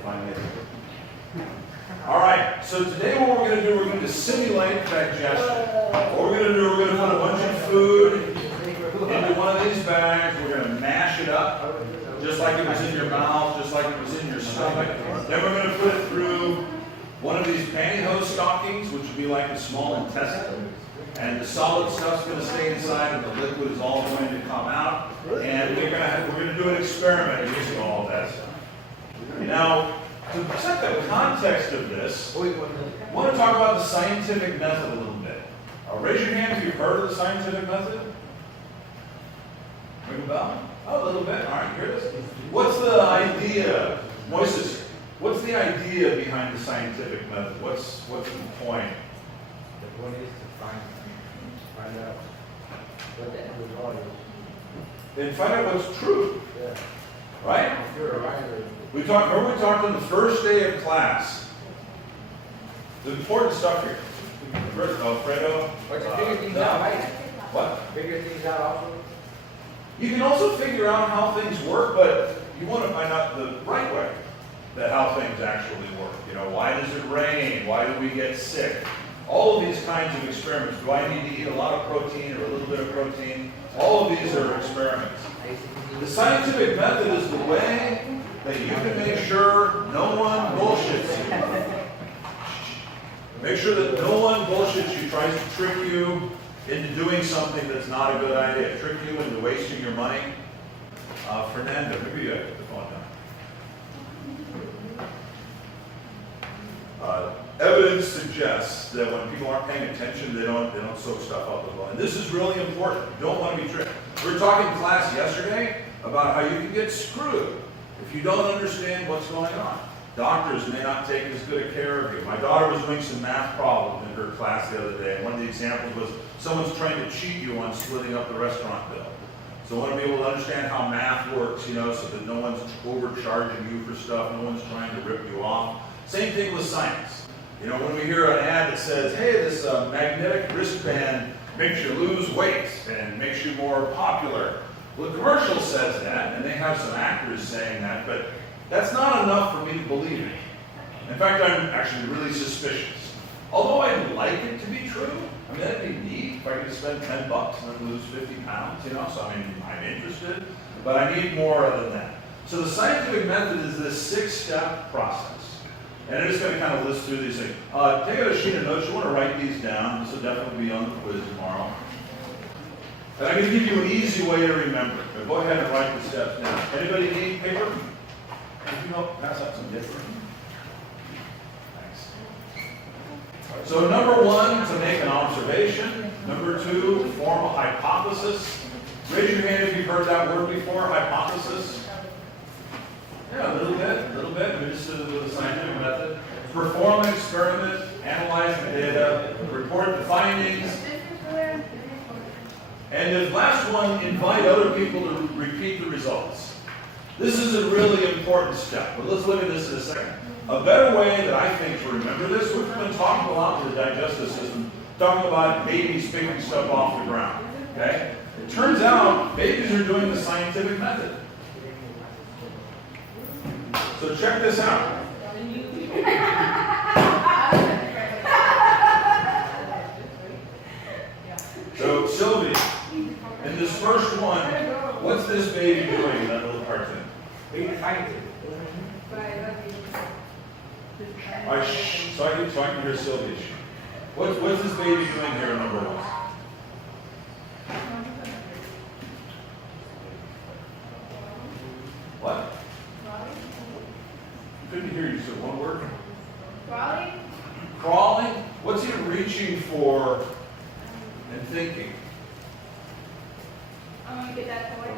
Finally. All right, so today what we're going to do, we're going to simulate digestion. What we're going to do, we're going to put a bunch of food into one of these bags. We're going to mash it up, just like it was in your mouth, just like it was in your stomach. Then we're going to put it through one of these pantyhose stockings, which would be like the small intestine. And the solid stuff's going to stay inside, and the liquid is all going to come out. And we're going to do an experiment using all of that stuff. Now, to set the context of this, I want to talk about the scientific method a little bit. Raise your hand if you've heard of the scientific method. Ring a bell? Oh, a little bit. All right, here it is. What's the idea? Moises, what's the idea behind the scientific method? What's the point? The point is to find out what the result is. And find out what's true. Yeah. Right? If you're a writer. Remember we talked on the first day of class. The important stuff here. First, Alfredo. But you figure things out, right? What? Figure things out also. You can also figure out how things work, but you want to find out the right way that how things actually work. You know, why does it rain? Why do we get sick? All of these kinds of experiments. Do I need to eat a lot of protein or a little bit of protein? All of these are experiments. The scientific method is the way that you can make sure no one bullshits you. Make sure that no one bullshits you, tries to trick you into doing something that's not a good idea, trick you into wasting your money. Fernando, maybe you have to put the phone down. Evidence suggests that when people aren't paying attention, they don't soak stuff up as well. And this is really important. You don't want to be tricked. We were talking in class yesterday about how you can get screwed if you don't understand what's going on. Doctors may not take as good a care of you. My daughter was doing some math problems in her class the other day, and one of the examples was someone's trying to cheat you on splitting up the restaurant bill. So I want to be able to understand how math works, you know, so that no one's overcharging you for stuff, no one's trying to rip you off. Same thing with science. You know, when we hear an ad that says, hey, this magnetic wristband makes you lose weight and makes you more popular. Well, the commercial says that, and they have some actors saying that, but that's not enough for me to believe it. In fact, I'm actually really suspicious. Although I'd like it to be true, I mean, that'd be neat if I could spend 10 bucks and then lose 50 pounds, you know, so I mean, I'm interested, but I need more than that. So the scientific method is this 6-step process. And I'm just going to kind of list through these things. Take out a sheet of notes. You want to write these down. This will definitely be on the quiz tomorrow. And I'm going to give you an easy way to remember. But go ahead and write the steps down. Anybody need paper? If you know, pass out some paper. Thanks. So number 1, to make an observation. Number 2, form a hypothesis. Raise your hand if you've heard that word before, hypothesis. Yeah, a little bit. We just did it with a scientific method. Perform an experiment, analyze the data, report the findings. And the last one, invite other people to repeat the results. This is a really important step, but let's look at this in a second. A better way that I think to remember this, we've been talking a lot with the digestive system, talking about babies picking stuff off the ground, okay? It turns out babies are doing the scientific method. So check this out. So Sylvie, in this first one, what's this baby doing in that little cartoon? Being scientist. All right, so I can hear Sylvie. What's this baby doing here in number 1? What? Couldn't hear you, so one word. Crawling? Crawling? What's he reaching for and thinking? I'm going to get that toy.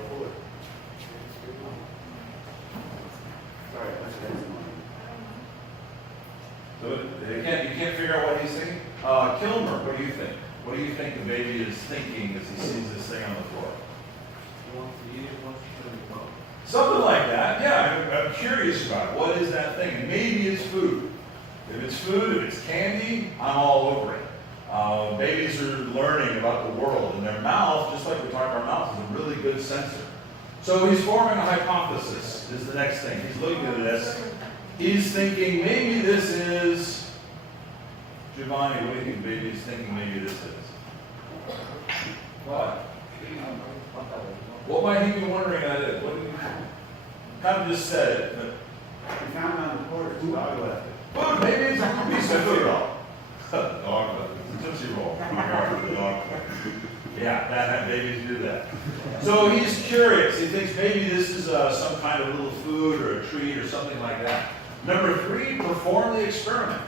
So you can't figure out what he's thinking? Kilmer, what do you think? What do you think the baby is thinking as he sees this thing on the floor? Something like that. Yeah, I'm curious about it. What is that thing? And maybe it's food. If it's food, if it's candy, I'm all over it. Babies are learning about the world, and their mouth, just like we talk about our mouth, is a really good sensor. So he's forming a hypothesis, is the next thing. He's looking at this. He's thinking maybe this is, Giovanni, what do you think maybe he's thinking maybe this is? What? What might he be wondering that is? What do you kind of just said it, but We found on the porch, dog left it. food, maybe it's a piece of food. Dog left it. It's a Tootsie Roll. Yeah, that babies do that. So he's curious. He thinks maybe this is some kind of little food or a treat or something like that. Number 3, perform the experiment.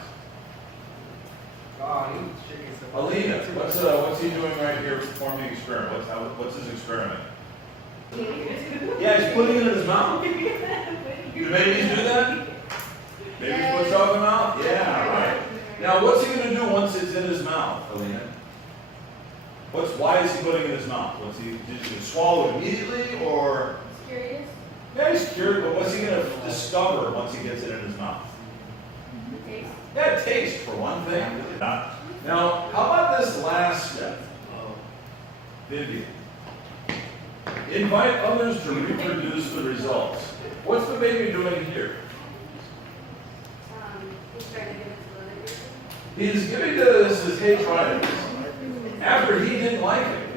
Oh, he's chicken stuff. Alina, what's he doing right here performing the experiment? What's his experiment? Yeah, he's putting it in his mouth. Do babies do that? Babies put stuff in the mouth? Yeah, right. Now, what's he going to do once it's in his mouth, Alina? Why is he putting it in his mouth? Just going to swallow it immediately, or? He's curious. Yeah, he's curious, but what's he going to discover once he gets it in his mouth? The taste. Yeah, taste, for one thing. Now, how about this last step? Vivian. Invite others to reproduce the results. What's the baby doing here? He's trying to give it to another person. He's giving this as, hey, try this. After he didn't like it.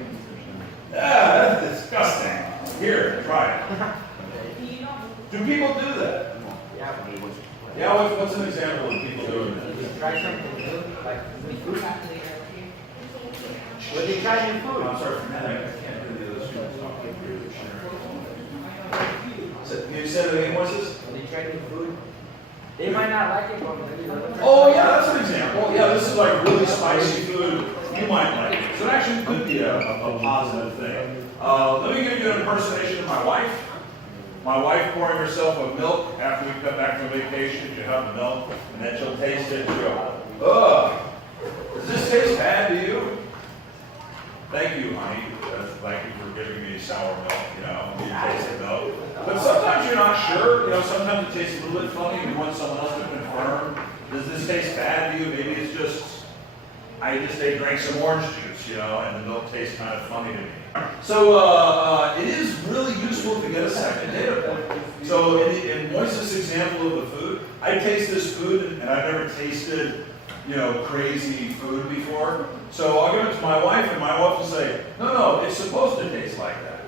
Ah, that's disgusting. Here, try it. Do people do that? Yeah, what's an example of people doing that? Try something new, like food. What do you try new food? I'm sorry, I can't hear the other students talking. You said it again, what's this? When you try new food, they might not like it, but maybe they'll try. Oh, yeah, that's an example. Yeah, this is like really spicy food. You might like it. So it actually could be a positive thing. Let me give you an impersonation of my wife. My wife pouring herself a milk after we come back from vacation. You have the milk, and then she'll taste it and she'll go, ugh, does this taste bad to you? Thank you, honey. Thank you for giving me sour milk, when you taste the milk. But sometimes you're not sure. Sometimes it tastes a little bit funny. You want someone else to confirm. Does this taste bad to you? Maybe it's just, I just drank some orange juice, and the milk tastes kind of funny to me. So it is really useful to get a second data point. So in Moises' example of the food, I taste this food and I've never tasted, crazy food before. So I'll give it to my wife, and my wife will say, no, it's supposed to taste like that.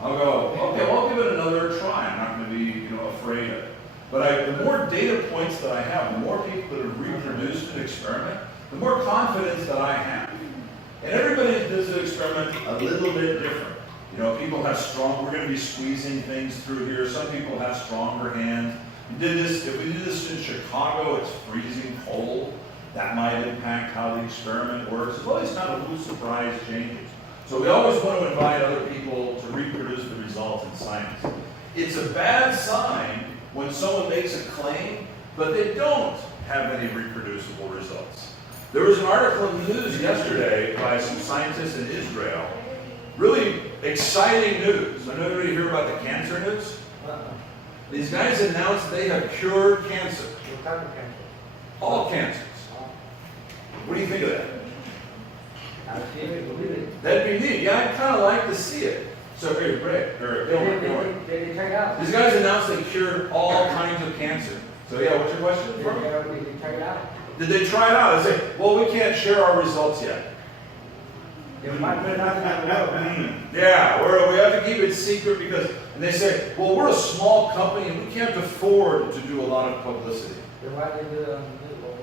I'll go, okay, well, I'll give it another try. I'm not going to be, afraid of it. But the more data points that I have, the more people that have reproduced an experiment, the more confidence that I have. And everybody does the experiment a little bit different. People have we're going to be squeezing things through here. Some people have stronger hands. If we did this in Chicago, it's freezing cold. That might impact how the experiment works. It's all these kind of little surprise changes. So we always want to invite other people to reproduce the results in science. It's a bad sign when someone makes a claim, but they don't have any reproducible results. There was an article in the news yesterday by some scientists in Israel. Really exciting news. I know everybody hear about the cancer news. These guys announced they have cured cancer. What type of cancer? All cancers. What do you think of that? I see it, believe it. That'd be neat. Yeah, I'd kind of like to see it. So here, Brett, or Did they check it out? these guys announced they cured all kinds of cancer. So yeah, what's your question? Did they check it out? Did they try it out? They say, well, we can't share our results yet. They might put it out there. Yeah, we have to keep it secret because, and they say, well, we're a small company and we can't afford to do a lot of publicity. Then why they do it?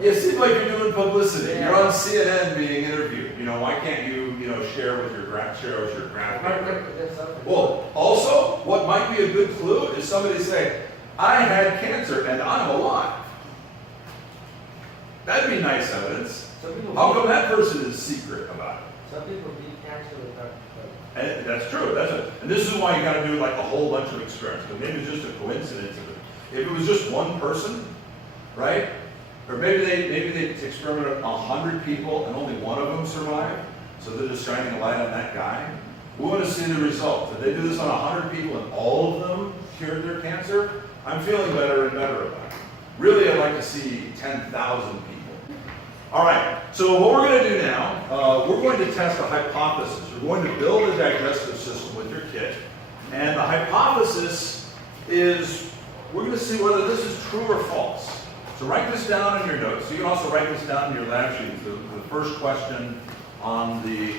It seems like you're doing publicity. Yeah. You're on CNN being interviewed. Why can't you, share with your graph paper? Well, also, what might be a good clue is somebody say, I had cancer and I'm alive. That'd be nice evidence. How come that person is secret about it? Some people beat cancer with that. And that's true. And this is why you got to do like a whole bunch of experiments. But maybe it's just a coincidence. If it was just one person, right? Or maybe they experimented on 100 people and only one of them survived. So they're just shining a light on that guy. We want to see the results. If they do this on 100 people and all of them cured their cancer, I'm feeling better and better about it. Really, I'd like to see 10,000 people. All right, so what we're going to do now, we're going to test a hypothesis. We're going to build a digestive system with your kit. And the hypothesis is, we're going to see whether this is true or false. So write this down in your notes. You can also write this down in your lab sheet. The first question on the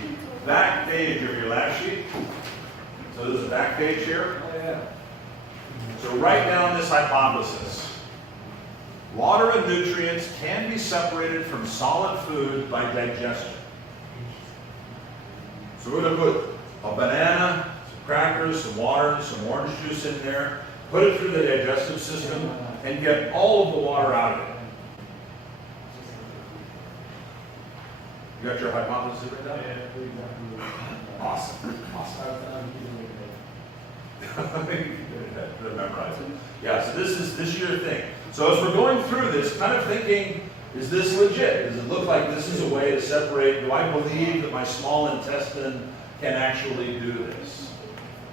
back page of your lab sheet. So there's a back page here. Oh, yeah. So write down this hypothesis. Water and nutrients can be separated from solid food by digestion. So we're going to put a banana, some crackers, some water, some orange juice in there, put it through the digestive system, and get all of the water out of it. You got your hypothesis written down? Awesome. Awesome. Memorize it. Yeah, so this is your thing. So as we're going through this, kind of thinking, is this legit? Does it look like this is a way to separate? Do I believe that my small intestine can actually do this?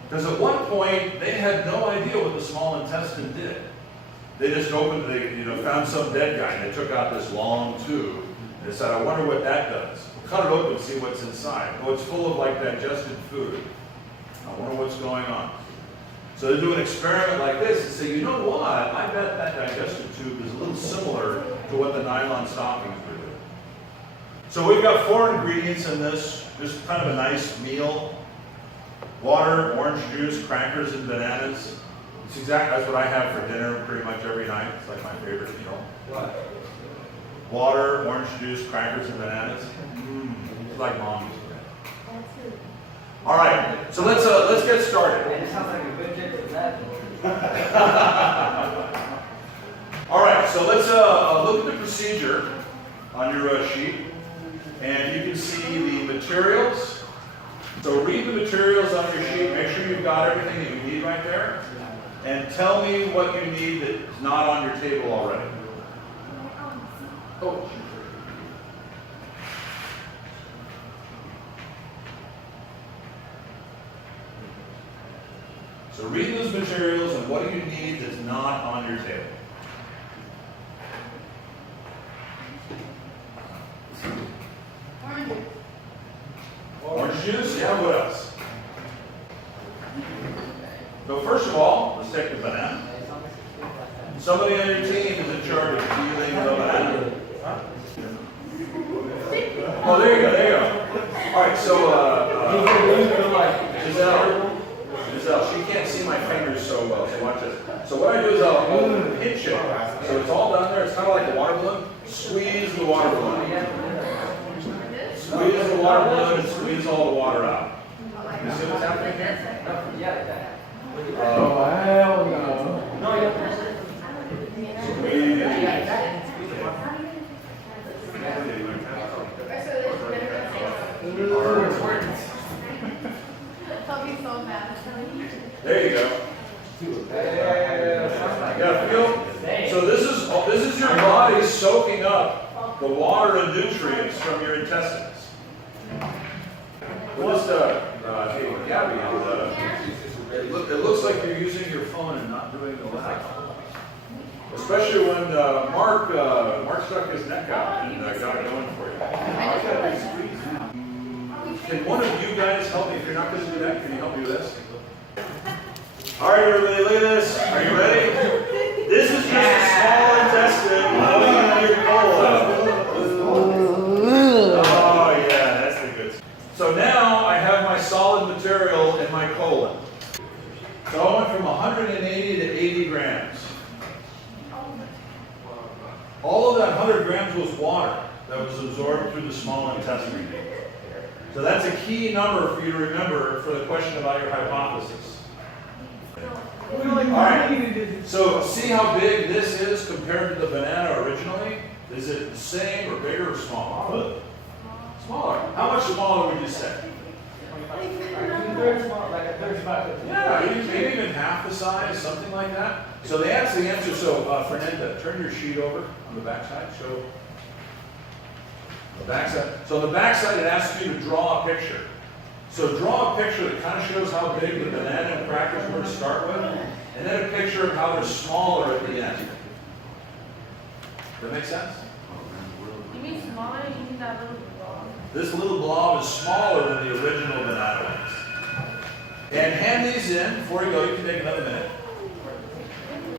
Because at one point, they had no idea what the small intestine did. They just opened, found some dead guy, and they took out this long tube. And they said, I wonder what that does. We'll cut it open and see what's inside. Oh, it's full of like digested food. I wonder what's going on. So they do an experiment like this and say, you know what? I bet that digestive tube is a little similar to what the nylon stockings were doing. So we've got 4 ingredients in this, just kind of a nice meal. Water, orange juice, crackers, and bananas. It's exactly, that's what I have for dinner pretty much every night. It's like my favorite meal. What? Water, orange juice, crackers, and bananas. It's like mom used to make. All right, so let's get started. It sounds like a good tip for that. All right, so let's look at the procedure on your sheet, and you can see the materials. So read the materials on your sheet. Make sure you've got everything that you need right there, and tell me what you need that is not on your table already. Oh. So read those materials and what do you need that's not on your table. Orange. Orange juice? Yeah, what else? So first of all, let's take the banana. Somebody on your team is in charge of peeling the banana. Oh, there you go. All right, so Giselle, she can't see my fingers so well, so watch this. So what I do is I'll pinch it. So it's all down there. It's kind of like a water balloon. Squeeze the water balloon. Squeeze the water balloon and squeeze all the water out. You see what's happening here? Yeah. Oh, hell no. No, yeah. I'll be so mad. There you go. Yeah, feel. So this is your body soaking up the water and nutrients from your intestines. Well, just, hey, Gabby, it looks like you're using your phone and not doing the lab. Especially when Mark stuck his neck out and got it going for you. Can one of you guys help me? If you're not going to do that, can you help me with this? All right, everybody, look at this. Are you ready? This is just a small intestine going on your colon. Oh, yeah, that's the good stuff. So now I have my solid material in my colon. So I went from 180 to 80 grams. All of that 100 grams was water that was absorbed through the small intestine. So that's a key number for you to remember for the question about your hypothesis. All right, so see how big this is compared to the banana originally? Is it the same or bigger or smaller? Smaller. How much smaller would you say? Yeah, maybe even half the size, something like that. So that's the answer. So Fernanda, turn your sheet over on the backside. Show the backside. So on the backside, it asks you to draw a picture. So draw a picture that kind of shows how big the banana and crackers were to start with, and then a picture of how they're smaller at the end. Does that make sense? You mean smaller? You mean that little blob? This little blob is smaller than the original banana ones. And hand these in before you go. You can take another minute.